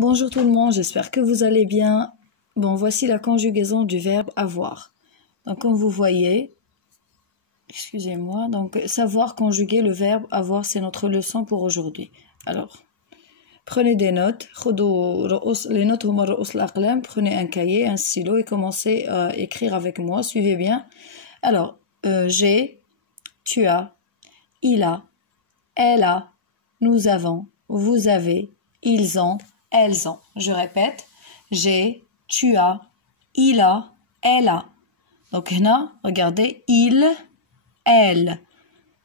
Bonjour tout le monde, j'espère que vous allez bien. Bon, voici la conjugaison du verbe avoir. Donc, comme vous voyez, excusez-moi, donc savoir conjuguer le verbe avoir, c'est notre leçon pour aujourd'hui. Alors, prenez des notes, les notes au prenez un cahier, un stylo et commencez à écrire avec moi, suivez bien. Alors, j'ai, tu as, il a, elle a, nous avons, vous avez, ils ont, elles ont. Je répète, j'ai, tu as, il a, elle a. Donc là, regardez, il, elle.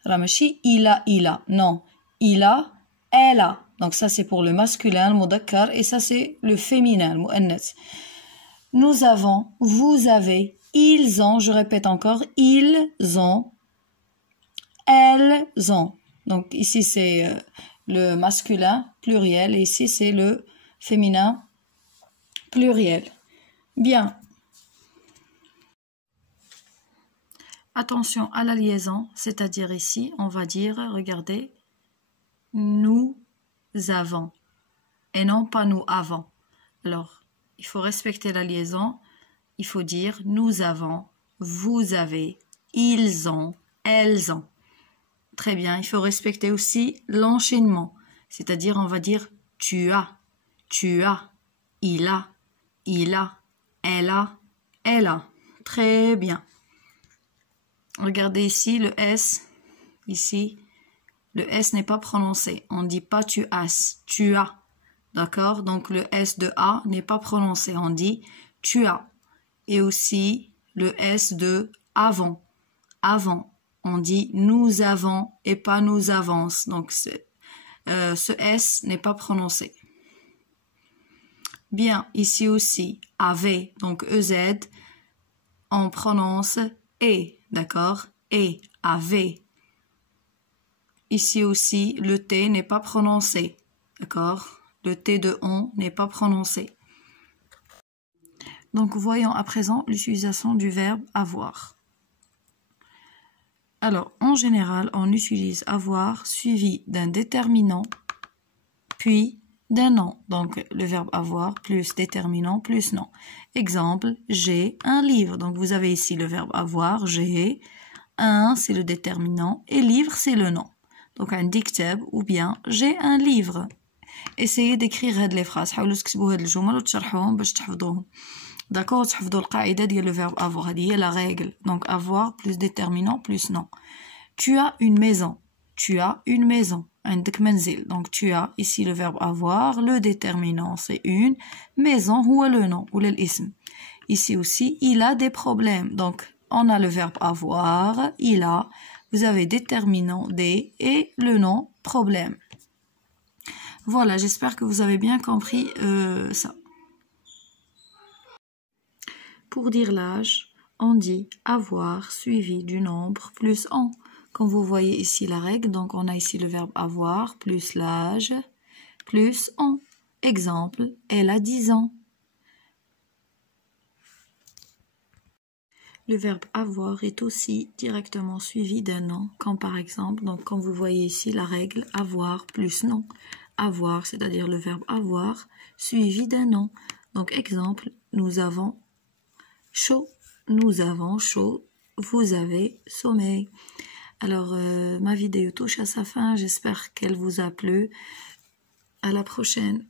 Ramachi, il a. Non, il a, elle a. Donc ça c'est pour le masculin, le mudakkar, et ça c'est le féminin, le muannas. Nous avons, vous avez, ils ont, je répète encore, ils ont, elles ont. Donc ici c'est le masculin pluriel et ici c'est le féminin pluriel. Bien. Attention à la liaison, c'est-à-dire ici on va dire, regardez, nous avons et non pas nous avons. Alors il faut respecter la liaison, il faut dire nous avons, vous avez, ils ont, elles ont. Très bien, il faut respecter aussi l'enchaînement, c'est-à-dire on va dire tu as, il a, elle a. Très bien. Regardez ici le S, ici, le S n'est pas prononcé, on ne dit pas tu as, tu as, d'accord? Donc le S de A n'est pas prononcé, on dit tu as. Et aussi le S de avant, on dit nous avons et pas nous avance. Donc ce S n'est pas prononcé. Bien, ici aussi, avait, donc EZ, on prononce et, d'accord? Et, avait. Ici aussi, le T n'est pas prononcé, d'accord? Le T de on n'est pas prononcé. Donc voyons à présent l'utilisation du verbe avoir. Alors, en général, on utilise avoir suivi d'un déterminant, puis d'un nom. Donc, le verbe avoir plus déterminant plus nom. Exemple, j'ai un livre. Donc, vous avez ici le verbe avoir, j'ai. Un, c'est le déterminant, et livre, c'est le nom. Donc, un dictab ou bien j'ai un livre. Essayez d'écrire les phrases. حاولوا تكتبوا هاد الجمل وتشرحوهم باش تحفظوهم. D'accord, تحفظوا القاعدة ديال le verbe avoir. هذه هي la règle. Donc, avoir plus déterminant plus nom. Tu as une maison. Tu as une maison. عندك منزل. Donc, tu as ici le verbe avoir. Le déterminant, c'est une. Maison, هو le nom, ou l'ism. Ici aussi, il a des problèmes. Donc, on a le verbe avoir. Il a. Vous avez déterminant, des, et le nom, problème. Voilà, j'espère que vous avez bien compris ça. Pour dire l'âge, on dit avoir suivi du nombre plus en. Comme vous voyez ici la règle, donc on a ici le verbe avoir plus l'âge plus en. Exemple, elle a 10 ans. Le verbe avoir est aussi directement suivi d'un nom, comme par exemple, donc comme vous voyez ici la règle avoir plus nom. Avoir, c'est-à-dire le verbe avoir suivi d'un nom. Donc exemple, nous avons chaud, vous avez sommeil. Alors, ma vidéo touche à sa fin, j'espère qu'elle vous a plu. À la prochaine.